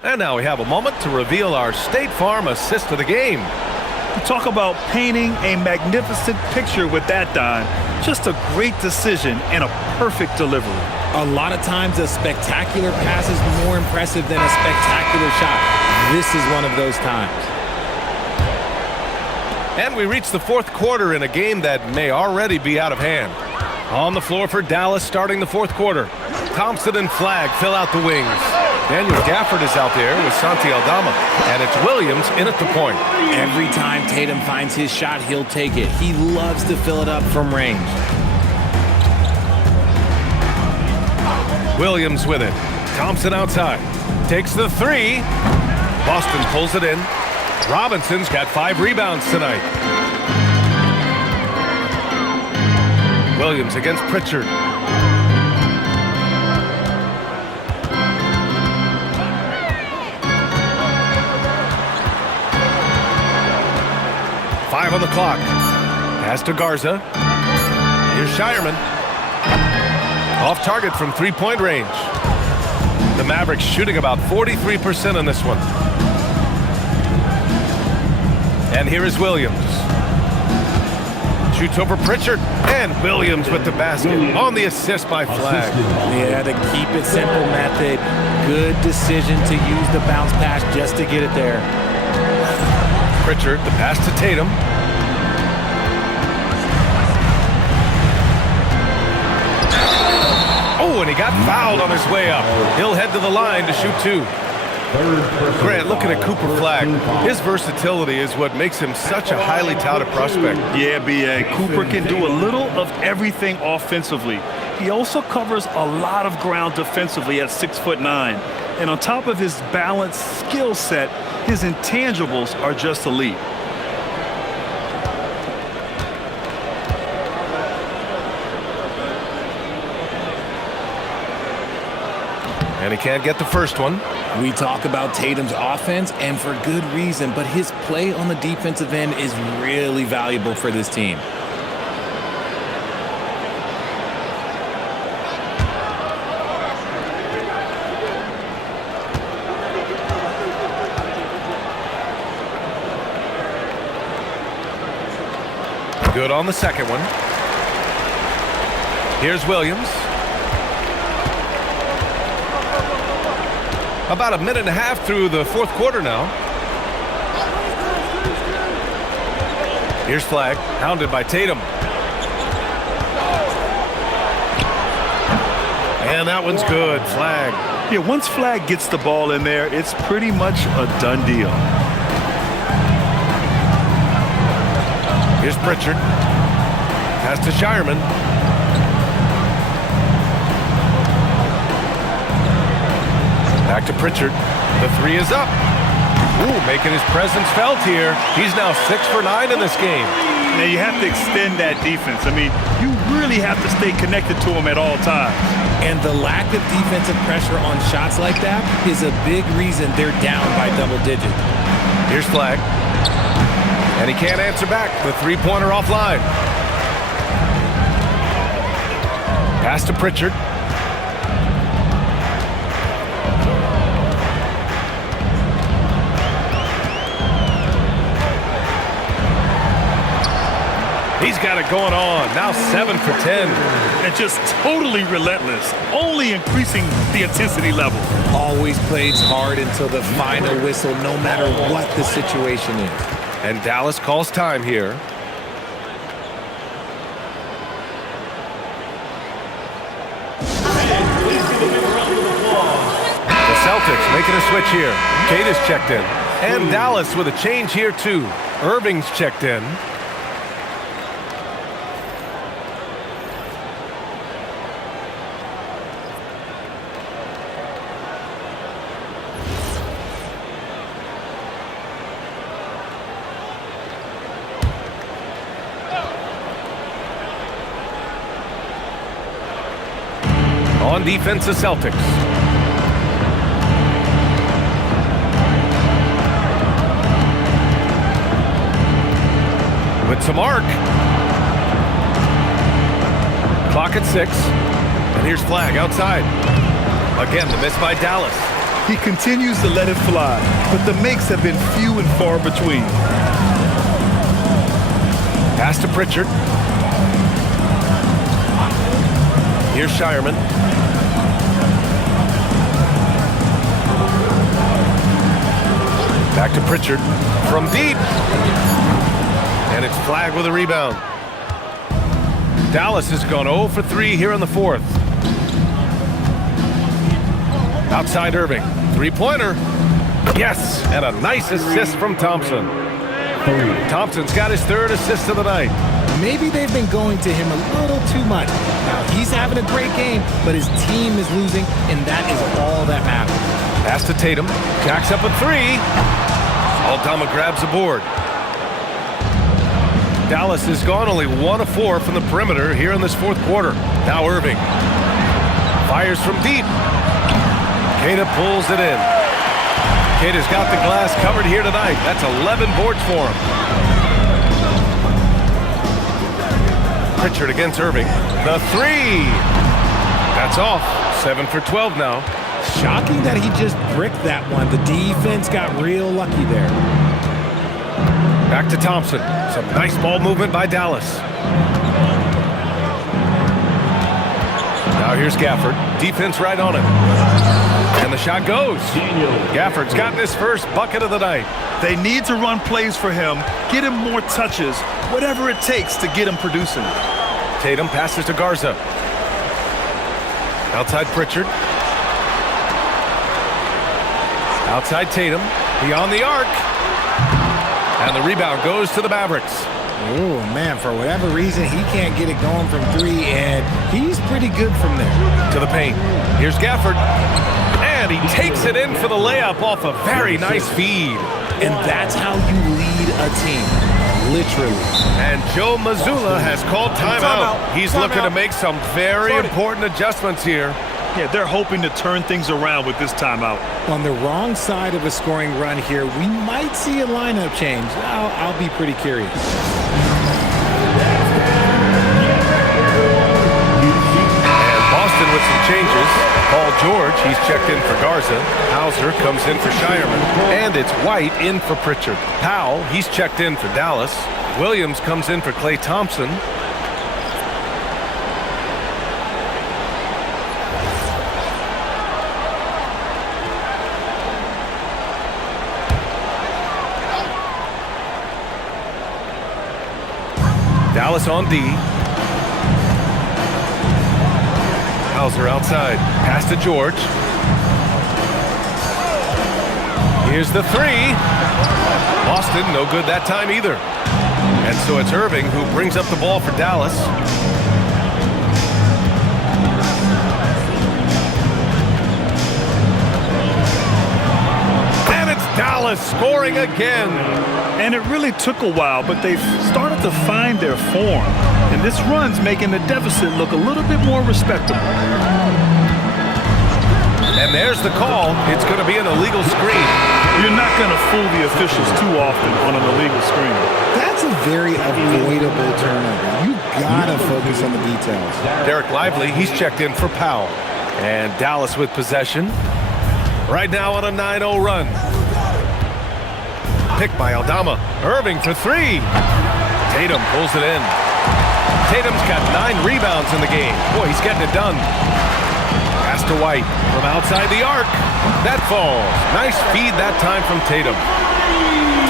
And now we have a moment to reveal our State Farm assist of the game. Talk about painting a magnificent picture with that dime. Just a great decision and a perfect delivery. A lot of times a spectacular pass is more impressive than a spectacular shot. This is one of those times. And we reach the fourth quarter in a game that may already be out of hand. On the floor for Dallas starting the fourth quarter. Thompson and Flagg fill out the wings. Daniel Gafford is out there with Santi Aldama, and it's Williams in at the point. Every time Tatum finds his shot, he'll take it. He loves to fill it up from range. Williams with it. Thompson outside. Takes the three. Boston pulls it in. Robinson's got 5 rebounds tonight. Williams against Pritchard. Five on the clock. Pass to Garza. Here's Shireman. Off target from three-point range. The Mavericks shooting about 43% on this one. And here is Williams. Shoots over Pritchard. And Williams with the basket on the assist by Flagg. Yeah, the keep it simple method. Good decision to use the bounce pass just to get it there. Pritchard, the pass to Tatum. Oh, and he got fouled on his way up. He'll head to the line to shoot 2. Grant, looking at Cooper Flagg, his versatility is what makes him such a highly touted prospect. Yeah, B.A. Cooper can do a little of everything offensively. He also covers a lot of ground defensively at 6'9". And on top of his balanced skill set, his intangibles are just elite. And he can't get the first one. We talk about Tatum's offense, and for good reason, but his play on the defensive end is really valuable for this team. Good on the second one. Here's Williams. About a minute and a half through the fourth quarter now. Here's Flagg, hounded by Tatum. And that one's good. Flagg. Yeah, once Flagg gets the ball in there, it's pretty much a done deal. Here's Pritchard. Pass to Shireman. Back to Pritchard. The three is up. Ooh, making his presence felt here. He's now 6 for 9 in this game. Now you have to extend that defense. I mean, you really have to stay connected to him at all times. And the lack of defensive pressure on shots like that is a big reason they're down by double digits. Here's Flagg. And he can't answer back. The three-pointer offline. Pass to Pritchard. He's got it going on. Now 7 for 10. And just totally relentless. Only increasing the intensity level. Always plays hard until the final whistle, no matter what the situation is. And Dallas calls time here. The Celtics making a switch here. Kate is checked in. And Dallas with a change here too. Irving's checked in. On defense, the Celtics. With some arc. Clock at 6. And here's Flagg outside. Again, the miss by Dallas. He continues to let it fly, but the makes have been few and far between. Pass to Pritchard. Here's Shireman. Back to Pritchard from deep. And it's Flagg with a rebound. Dallas has gone 0 for 3 here in the fourth. Outside Irving. Three-pointer. Yes, and a nice assist from Thompson. Thompson's got his third assist of the night. Maybe they've been going to him a little too much. Now, he's having a great game, but his team is losing, and that is all that matters. Pass to Tatum. Jacks up a three. Aldama grabs the board. Dallas has gone only 1 of 4 from the perimeter here in this fourth quarter. Now Irving. Fires from deep. Queta pulls it in. Queta's got the glass covered here tonight. That's 11 boards for him. Pritchard against Irving. The three. That's off. 7 for 12 now. Shocking that he just bricked that one. The defense got real lucky there. Back to Thompson. Some nice ball movement by Dallas. Now here's Gafford. Defense right on him. And the shot goes. Gafford's gotten his first bucket of the night. They need to run plays for him, get him more touches, whatever it takes to get him producing. Tatum passes to Garza. Outside Pritchard. Outside Tatum. Beyond the arc. And the rebound goes to the Mavericks. Oh, man, for whatever reason, he can't get it going from three, and he's pretty good from there. To the paint. Here's Gafford. And he takes it in for the layup off a very nice feed. And that's how you lead a team, literally. And Joe Mazzulla has called timeout. He's looking to make some very important adjustments here. Yeah, they're hoping to turn things around with this timeout. On the wrong side of a scoring run here, we might see a lineup change. I'll be pretty curious. And Boston with some changes. Paul George, he's checked in for Garza. Hauser comes in for Shireman. And it's White in for Pritchard. Powell, he's checked in for Dallas. Williams comes in for Klay Thompson. Dallas on D. Hauser outside. Pass to George. Here's the three. Boston, no good that time either. And so it's Irving who brings up the ball for Dallas. And it's Dallas scoring again. And it really took a while, but they've started to find their form. And this run's making the deficit look a little bit more respectable. And there's the call. It's going to be an illegal screen. You're not going to fool the officials too often on an illegal screen. That's a very avoidable turnover. You gotta focus on the details. Derek Lively, he's checked in for Powell. And Dallas with possession. Right now on a 9-0 run. Picked by Aldama. Irving for three. Tatum pulls it in. Tatum's got 9 rebounds in the game. Boy, he's getting it done. Pass to White from outside the arc. That falls. Nice feed that time from Tatum.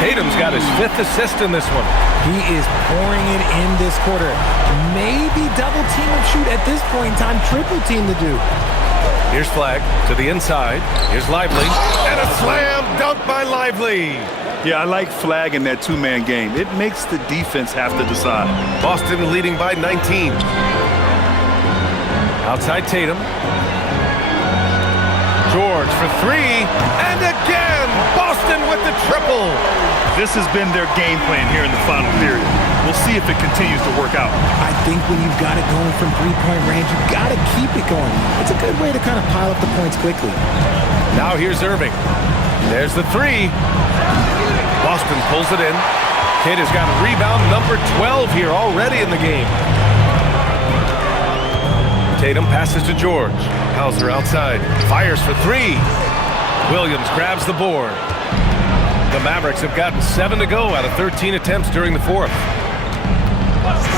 Tatum's got his 5th assist in this one. He is pouring it in this quarter. Maybe double team or shoot at this point in time. Triple team to do. Here's Flagg to the inside. Here's Lively. And a slam dunk by Lively. Yeah, I like Flagg in that two-man game. It makes the defense have to decide. Boston leading by 19. Outside Tatum. George for three. And again, Boston with the triple. This has been their game plan here in the final period. We'll see if it continues to work out. I think when you've got it going from three-point range, you've got to keep it going. It's a good way to kind of pile up the points quickly. Now here's Irving. There's the three. Boston pulls it in. Kidd has got a rebound number 12 here already in the game. Tatum passes to George. Hauser outside. Fires for three. Williams grabs the board. The Mavericks have gotten 7 to go out of 13 attempts during the fourth.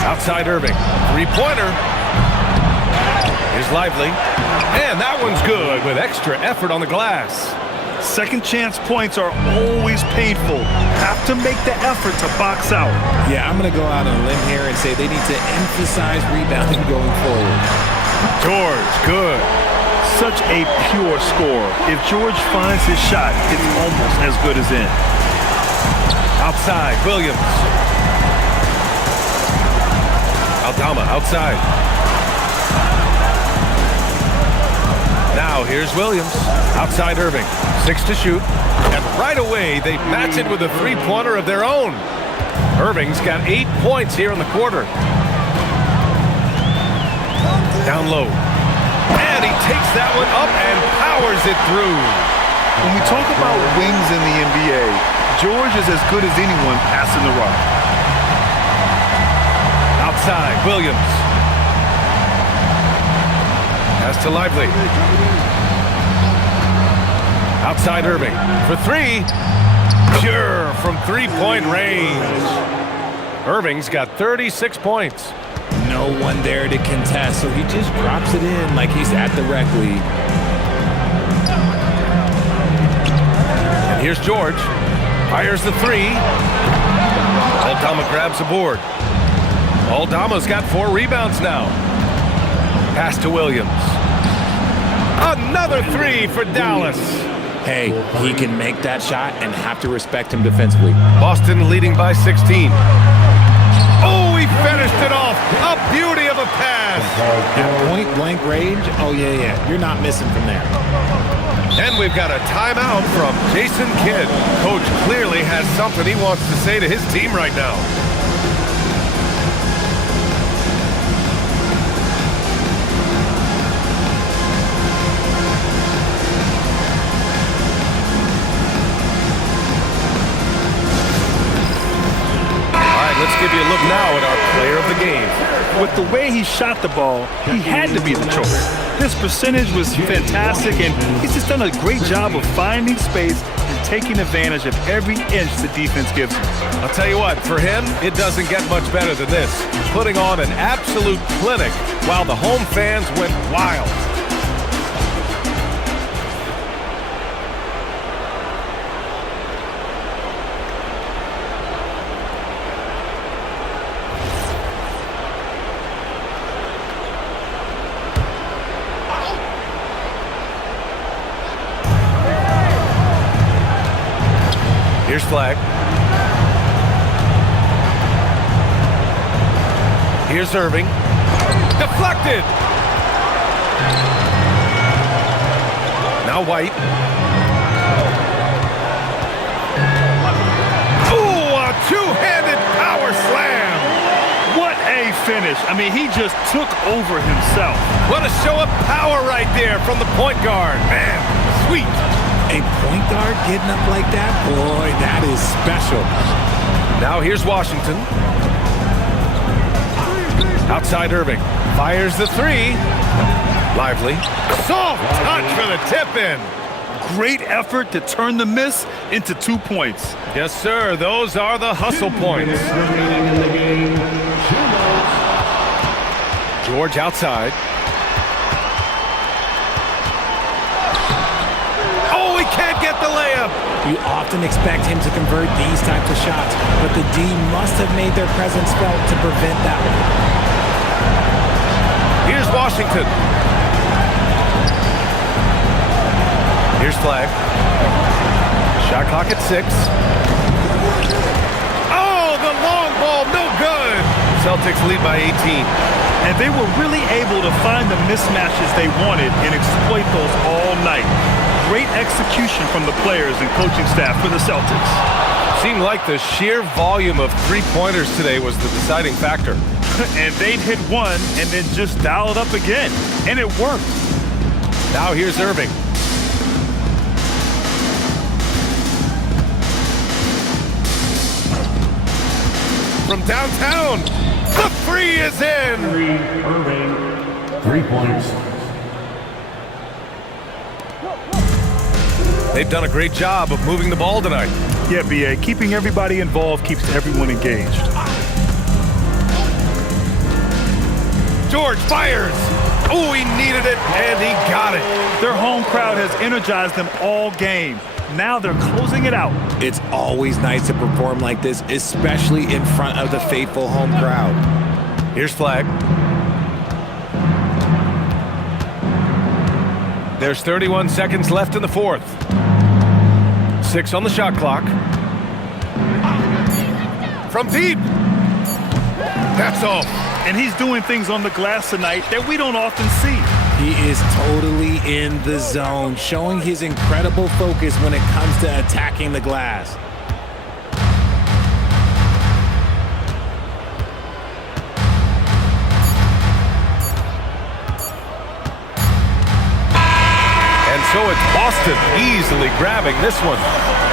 Outside Irving. Three-pointer. Here's Lively. And that one's good with extra effort on the glass. Second chance points are always painful. Have to make the effort to box out. Yeah, I'm going to go out on a limb here and say they need to emphasize rebounding going forward. George, good. Such a pure score. If George finds his shot, it's almost as good as in. Outside, Williams. Aldama outside. Now here's Williams. Outside Irving. 6 to shoot. And right away, they match it with a three-pointer of their own. Irving's got 8 points here in the quarter. Down low. And he takes that one up and powers it through. When we talk about wings in the NBA, George is as good as anyone passing the rock. Outside, Williams. Pass to Lively. Outside Irving for three. Pure from three-point range. Irving's got 36 points. No one there to contest, so he just drops it in like he's at the rec league. And here's George. Fires the three. Aldama grabs the board. Aldama's got 4 rebounds now. Pass to Williams. Another three for Dallas. Hey, he can make that shot and have to respect him defensively. Boston leading by 16. Oh, he finished it off. A beauty of a pass. At point-blank range, oh, yeah. You're not missing from there. And we've got a timeout from Jason Kidd. Coach clearly has something he wants to say to his team right now. Let's give you a look now at our player of the game. With the way he shot the ball, he had to be the choice. His percentage was fantastic, and he's just done a great job of finding space and taking advantage of every inch the defense gives him. I'll tell you what, for him, it doesn't get much better than this. Putting on an absolute clinic while the home fans went wild. Here's Flag. Here's Irving. Deflected. Now White. Ooh, a two-handed power slam. What a finish. I mean, he just took over himself. What a show of power right there from the point guard. Man, sweet. A point guard getting up like that? Boy, that is special. Now here's Washington. Outside Irving. Fires the three. Lively. Soft touch for the tip-in. Great effort to turn the miss into 2 points. Yes, sir. Those are the hustle points. George outside. Can't get the layup. You often expect him to convert these types of shots, but the D must have made their presence felt to prevent that one. Here's Washington. Here's Flag. Shot clock at 6. Oh, the long ball, no good. Celtics lead by 18. And they were really able to find the mismatches they wanted and exploit those all night. Great execution from the players and coaching staff for the Celtics. Seemed like the sheer volume of three-pointers today was the deciding factor. And they'd hit one and then just dial it up again. And it worked. Now here's Irving. From downtown, the three is in. Irving, 3 points. They've done a great job of moving the ball tonight. Yeah, B.A., keeping everybody involved keeps everyone engaged. George fires. Oh, he needed it, and he got it. Their home crowd has energized them all game. Now they're closing it out. It's always nice to perform like this, especially in front of the faithful home crowd. Here's flag. There's 31 seconds left in the fourth. 6 on the shot clock. From deep. That's off. And he's doing things on the glass tonight that we don't often see. He is totally in the zone, showing his incredible focus when it comes to attacking the glass. And so it's Boston easily grabbing this one.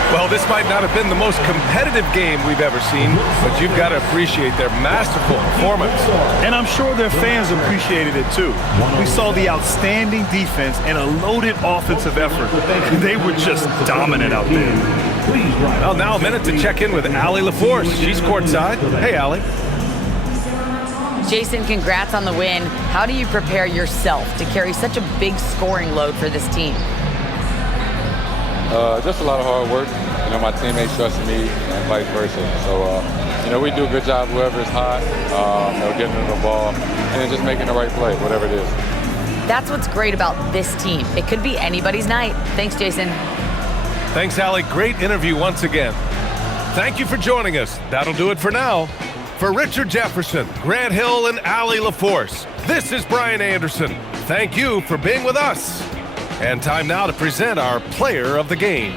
Well, this might not have been the most competitive game we've ever seen, but you've got to appreciate their masterful performance. And I'm sure their fans appreciated it too. We saw the outstanding defense and a loaded offensive effort. They were just dominant out there. Well, now a minute to check in with Allie LaForce. She's courtside. Hey, Allie. Jason, congrats on the win. How do you prepare yourself to carry such a big scoring load for this team? Just a lot of hard work. You know, my teammates trusting me and vice versa. So, you know, we do a good job whoever is hot, you know, getting them the ball and then just making the right play, whatever it is. That's what's great about this team. It could be anybody's night. Thanks, Jason. Thanks, Allie. Great interview once again. Thank you for joining us. That'll do it for now. For Richard Jefferson, Grant Hill, and Allie LaForce, this is Brian Anderson. Thank you for being with us. And time now to present our player of the game.